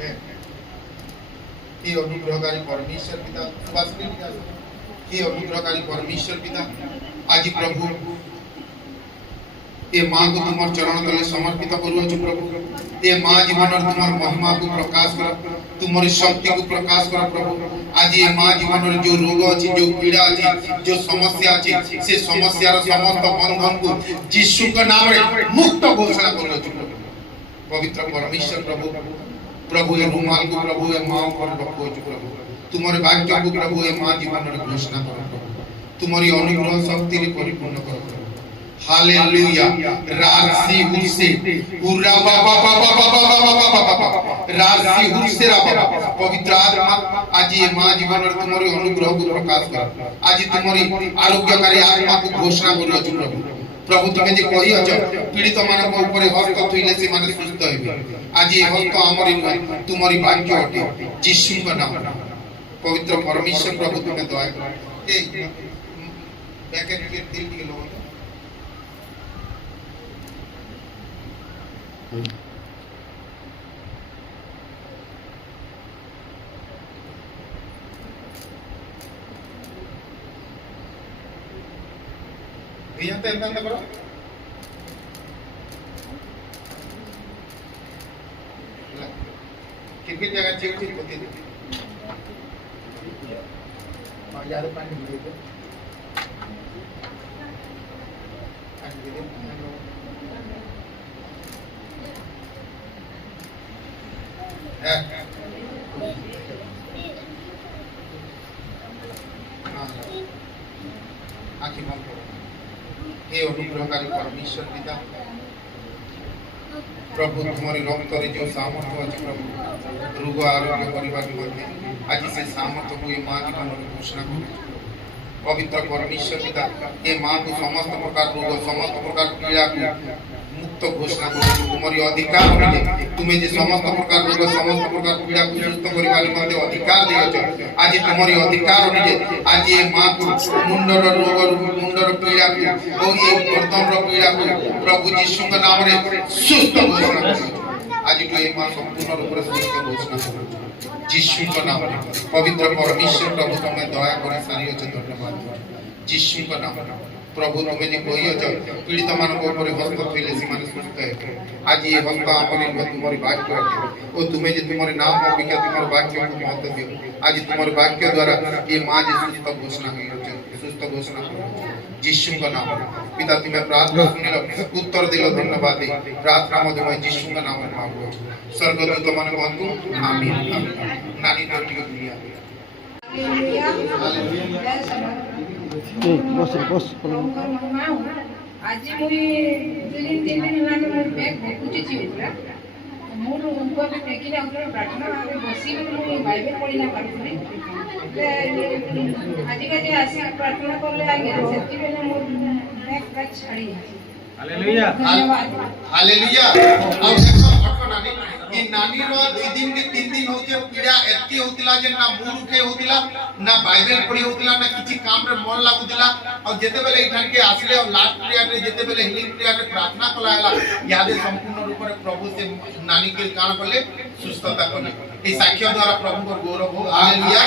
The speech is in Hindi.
हे अनुग्रहकारी परमेश्वर पिता हे अनुग्रहकारी परमेश्वर पिता आज प्रभु ए माँ को तुम चरण तले समर्पित करूँ प्रभु ए माँ जीवन तुम महिमा को प्रकाश कर तुम शक्ति को प्रकाश कर प्रभु आज ये माँ जीवन जो रोग अच्छी जो पीड़ा अच्छी जो समस्या अच्छी से समस्या समस्त बंधन को यीशु के नाम रे मुक्त घोषणा करूँ पवित्र परमेश्वर प्रभु प्रभु ए रुमाल को प्रभु ए माँ पर रखो प्रभु तुम्हारे वाक्य को प्रभु ए माँ जीवन घोषणा करो प्रभु तुम्हारी अनुग्रह शक्ति रे परिपूर्ण करो हालेलुया राशि हुसे पूरा बाबा बाबा बाबा बाबा राशि हुसे बाबा पवित्र आत्मा आज ये मां जीवन और तुम्हारी अनुग्रह को प्रकाश कर आज तुम्हारी आरोग्यकारी आत्मा को घोषणा करियो प्रभु प्रभु तुम्हें जे कहि अछ पीड़ित मानक ऊपर हस्त थइले से माने सुस्थ हेबे आज ये हस्त हमरी नुहे तुम्हारी भाग्य अटे यीशु का नाम पवित्र परमेश्वर प्रभु तुम्हें दया कर ए बैकेट के दिल के लोग यहाँ पे अंदर करो कितनी जगह चेक चेक होती है और यार पानी दे दो पानी दे दो आखिर बंद करो हे अनुग्रहकारी परमेश्वर पिता प्रभु तुम्हारी रक्त रे जो सामर्थ्य अछि प्रभु रोग आरोग्य करबा निमंते आज से सामर्थ्य को ये मां जीवन घोषणा करू पवित्र परमेश्वर पिता ये मां को समस्त प्रकार रोग समस्त प्रकार पीड़ा को मुक्त घोषणा करू तुम्हारी अधिकार मिले तुम्हें जे समस्त प्रकार रोग समस्त प्रकार पीड़ा को सुस्त करबा निमंते अधिकार दियो आज तुम्हारी अधिकार मिले आज ये मां को मुंडर रोग मुंडर पीड़ा को और ये गर्दन रो पीड़ा को प्रभु यीशु के नाम रे सुस्त घोषणा करू आज को ये मां संपूर्ण रूप से सुस्त घोषणा करू यीशु के नाम रे पवित्र परमेश्वर प्रभु तुम्हें दया कर सारी अच्छे धन्यवाद यीशु के नाम रे प्रभु तुम्हें जे कहि अछ पीड़ित मानक ऊपर हस्त थइले से माने सुस्त है आज ये हस्त हमरे तुम्हारी भाग्य और तुम्हें जे तुम्हारे नाम अपेक्षा तुम्हारे भाग्य को महत्व दियो आज तुम्हारे भाग्य द्वारा ये मां जे सुस्त घोषणा की सुस्त घोषणा यीशु का नाम पिता तुम्हें प्रार्थना सुनिलो उत्तर दिलो धन्यवाद प्रार्थना मध्य में यीशु का नाम मांगो स्वर्गदूत मन बंधु आमीन नानी नाटी दुनिया बस बस आज मुई दिन दिन लाने मोर बैग देखुची छिउरा मोर उनको भी टेकी ना उतर प्रार्थना आगे बसी में मुई बाइबल पढ़ी ना पारथुनी आज का जे आसी प्रार्थना करले आगे सेति बेले मोर बैग का छाड़ी हालेलुया हालेलुया अब देखो हटो नानी ये नानी रो 2 दिन के 3 दिन होचे पीड़ा एत्ती होतिला जे ना मुंह उठे होतिला ना बाइबल पढ़ी होतिला ना किछि काम रे मन लागुतिला और जेते बेले इठान के आसले और लास्ट प्रेयर रे जेते बेले हीलिंग प्रेयर रे प्रार्थना कलायला यादे संपूर्ण रूप रे प्रभु से नानी के कान पले सुस्थता कले ए साक्ष्य द्वारा प्रभु को गौरव हो हालेलुया।